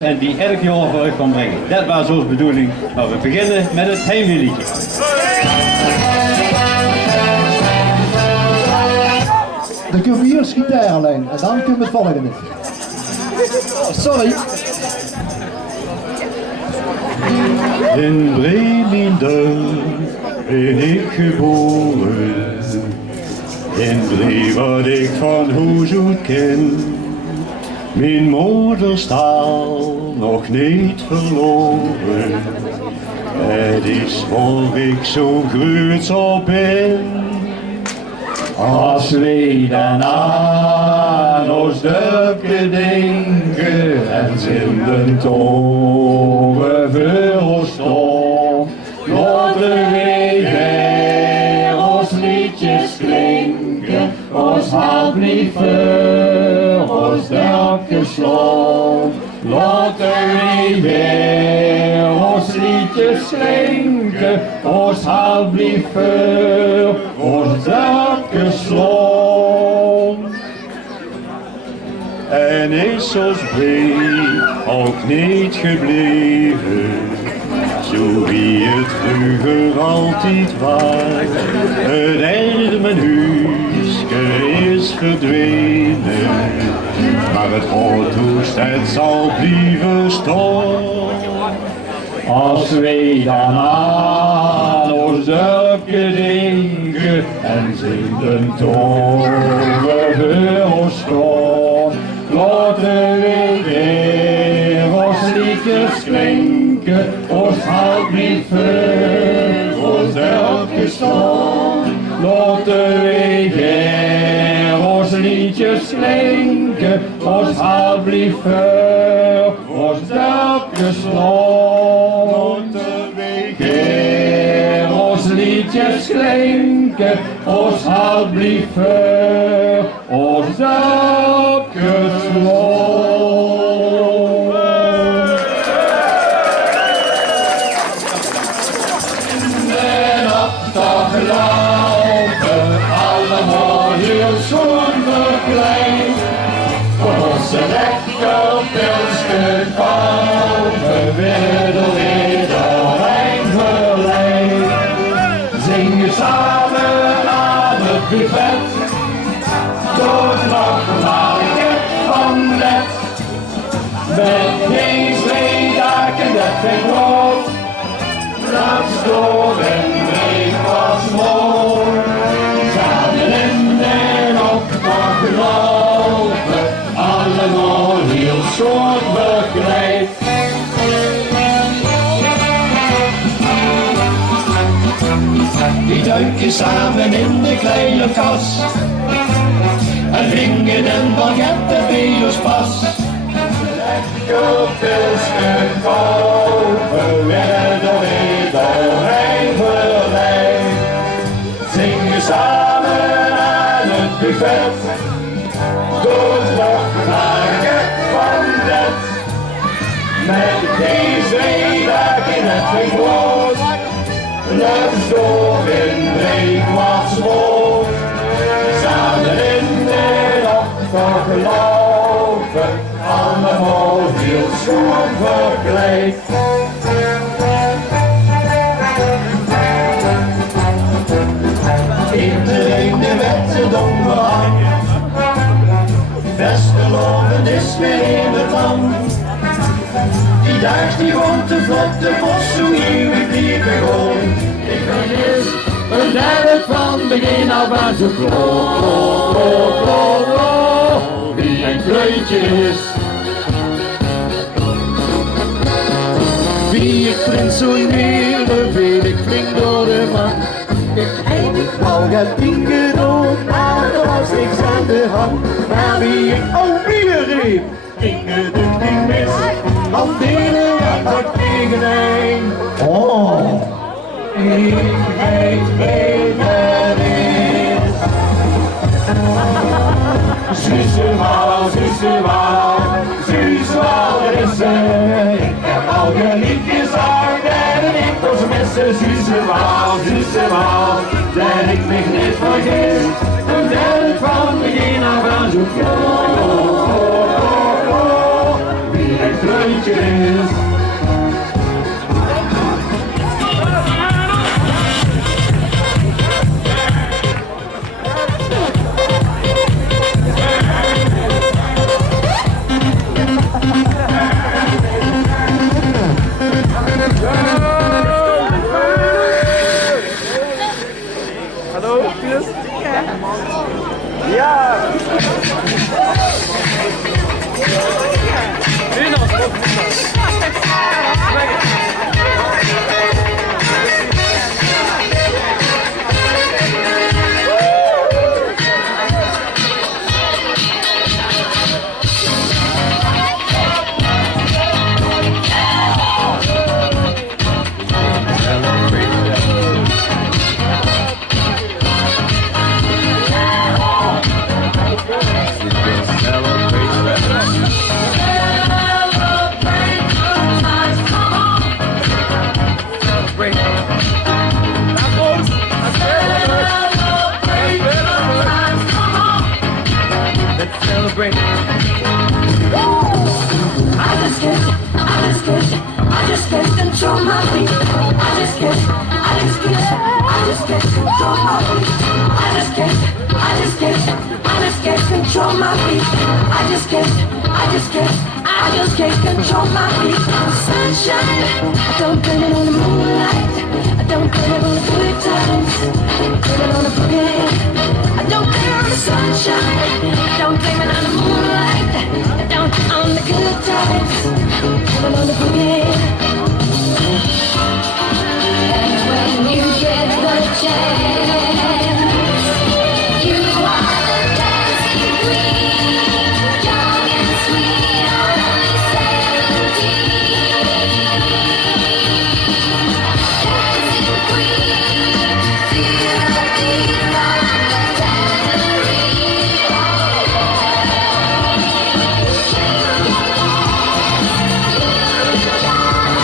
En die elk jaar voor u kan brengen. Dat was onze bedoeling. Maar we beginnen met het heimweeliedje. Dan kunnen we hier gitaar alleen en dan kunnen we het volgende. Sorry. In Breminde ben ik geboren. In Bree wat ik van huis uit ken. Mijn moederstaal nog niet verloren. Het is waar ik zo groot op ben. Als wij dan aan ons dorpje denken en zinden toren voor staan, laten wij weer ons liedjes klinken, ons hart niet voor ons dorpje slaan. Laten wij weer ons liedjes klinken, ons hart niet voor ons dorpje slaan. En is ons brief ook niet gebleven, zo wie het vroeger altijd was. Het Ermenhuisje is verdwenen, maar het Horthoest het zal blijven staan. Als wij dan aan ons dorpje denken en zingen toren voor ons staan, laten wij weer ons liedjes klinken, ons hart niet voor ons dorpje staan. Laten wij weer ons liedjes klinken, ons hart blijft voor ons dorpje slaan. Laten wij weer ons liedjes klinken, ons hart blijft voor ons dorpje slaan. En op dag lopen allemaal heel schoon verkleed, voor onze lekker pilsje kopen weer doorheen verleid. Zingen samen aan het buffet, door nog maar ik van net. Met geen sleedaken, dat geen brood, dat door en week was mooi. Samen in en op dag lopen, allemaal heel schoon bekleed. Die duiken samen in de kleine kas en vingen een baguette bij ons pas. Lekker pilsje kopen, weer doorheen verleid. Zingen samen aan het buffet, door nog naar het van net. Met geen zweedaken en geen brood, luids door in week was mooi. Samen in de optocht gelopen, allemaal heel schoon verkleed. Iedereen de wette domme hand, Westerloven is weer in het land. Die daags die rond de vlotte bos, zo eeuwig blijven gewoon. Ik ben eerst een derde van begin af aan zo klopt, wie een fluitje is. Wie ik prins zo meer, beveel ik flink door de man. Ik eindig al het ingedood, maar er was niks aan de hand. Maar wie ik ook weer riep, Inge doet niet mis, want delen wat tegen een. Oh, ik weet beter is. Suzewaal, Suzewaal, Suzewaal, er is er. Ik heb al je liedjes uit en ik was missen. Suzewaal, Suzewaal, dat ik mich niet vergis. En dat ik van begin af aan zoek. Wie een kleintje is. Hallo, Piers? Ja! Nu nog, I just can't control my feet. I just can't control my feet. I just can't control my feet. I just can't control my feet. Sunshine, I don't blame it on the moonlight. I don't blame it on the good times. I don't blame it on the boogie. I don't blame it on the sunshine. I don't blame it on the moonlight. I don't on the good times. I don't blame it on the boogie. And when you get the chance, you are the dancing queen, young and sweet, only 17. Dancing queen, feel the beat of the tambourine. You get lost, you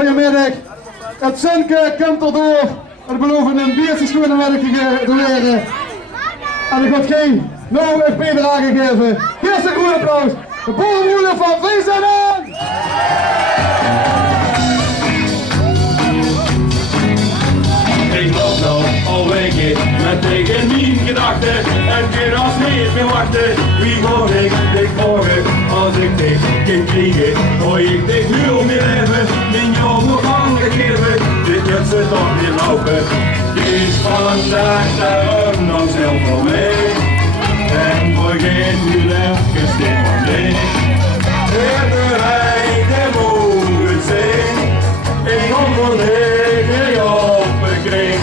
Goedemiddag. Het zonke komt erdoor. We beloven een biertje schoenen werk te leren. En ik had geen nog bijdrage geven. Eerst een goed applaus. De boerenmoeder van Wezenend! Ik loop nou al weken met tegen mijn gedachten en keer als niet meer wachten. Wie hoor ik dit morgen als ik dit kind kriegen? Hoor ik dit nu om je leven, mijn jongen gaan gegeven. Dit gaat ze toch niet lopen. Dit is vandaag daarom dan zelf voor mij. En begin nu even stil van mij. Het bereid en mogen zijn. Ik kom van de op een kring.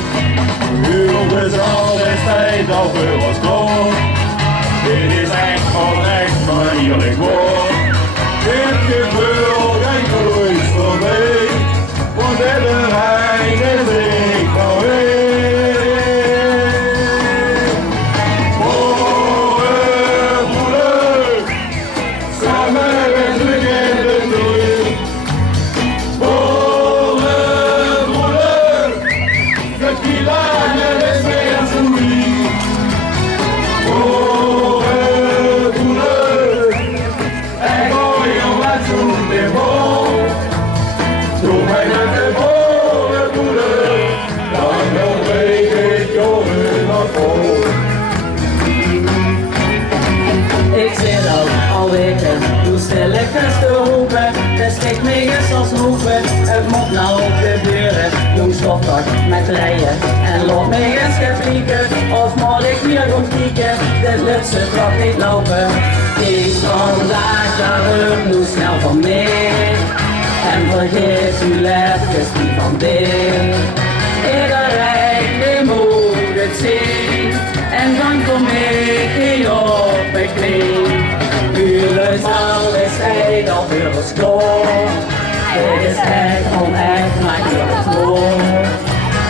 Uw is alles tijd al voor ons komt. Dit is echt oprecht maar eerlijk woord. Dit gevoel geen kruis voor mij. Want het bereid is ik van mij. Ik zit al weken, hoe stil ik eens te roepen. Er steekt me eens als roepen, het moet nou gebeuren. Jongens, stop toch met rijden en laat me eens gaan vliegen. Of moet ik weer gaan kijken, dit lukt ze toch niet lopen. Ik vandaag daarom nu snel van mij. En vergeet u even niet van dit. Iedereen die moet het zien. En dan kom ik hier op mijn knie. Jullie alles tijd al voor ons door. Dit is echt onecht, maar ik wil het voor.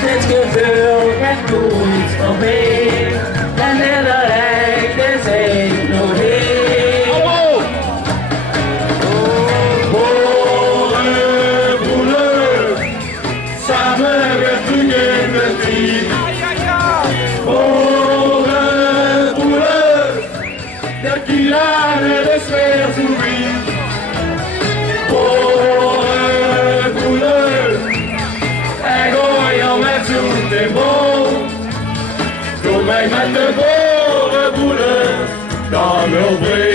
Dit gevoel gaat goed voorbij. En iedereen is ik nog hier. Boeren, boeren, samen weer terug in de tijd. Kilanen is weer zo wie. Boeren, boeren, en gooi al met zo'n tempo. Doe mij met de boeren, boeren, dan wil ik.